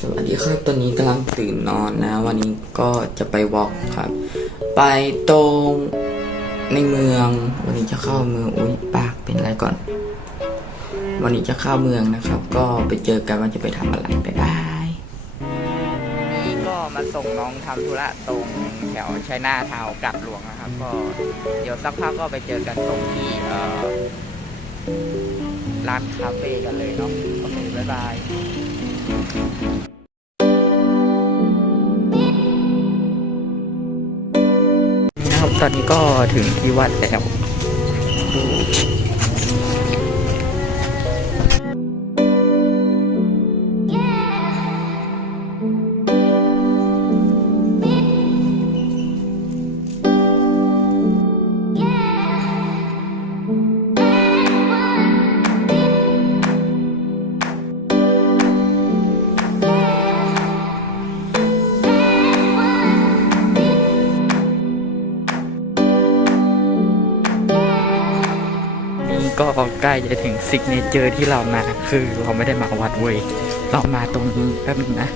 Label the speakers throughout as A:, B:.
A: สวัสดีครับ ตอนนี้กำลังตื่นนอนนะ วันนี้ก็จะไปวอล์กครับ ไปตรงในเมือง วันนี้จะเข้าเมือง อุ้ยปากเป็นอะไรก่อน วันนี้จะเข้าเมืองนะครับ ก็ไปเจอกันว่าจะไปทำอะไรไปได้นี่ก็มาส่งน้องทำธุระตรงแถวชัยนาทาวกับหลวงนะครับ ก็เดี๋ยวสักพักก็ไปเจอกันตรงที่ร้านคาเฟ่กันเลยเนาะโอเคบ๊ายบาย นะครับตอนนี้ก็ถึงที่วัดแล้ว ก็ใกล้จะถึงซิกเนเจอร์ที่เรามา คือเราไม่ได้มาวัดเว้ยเรามาตรงนี้แป๊บนึงนะ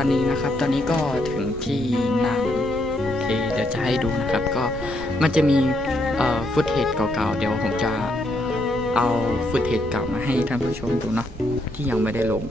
A: อนนี้นะครับ ตอนนี้ก็ถึงที่นั่งโอเค เดี๋ยวจะให้ดูนะครับ ก็มันจะมีฟุตเทจเก่าๆ เดี๋ยวผมจะเอาฟุตเทจเก่ามาให้ท่านผู้ชมดูเนาะที่ยังไม่ได้ลง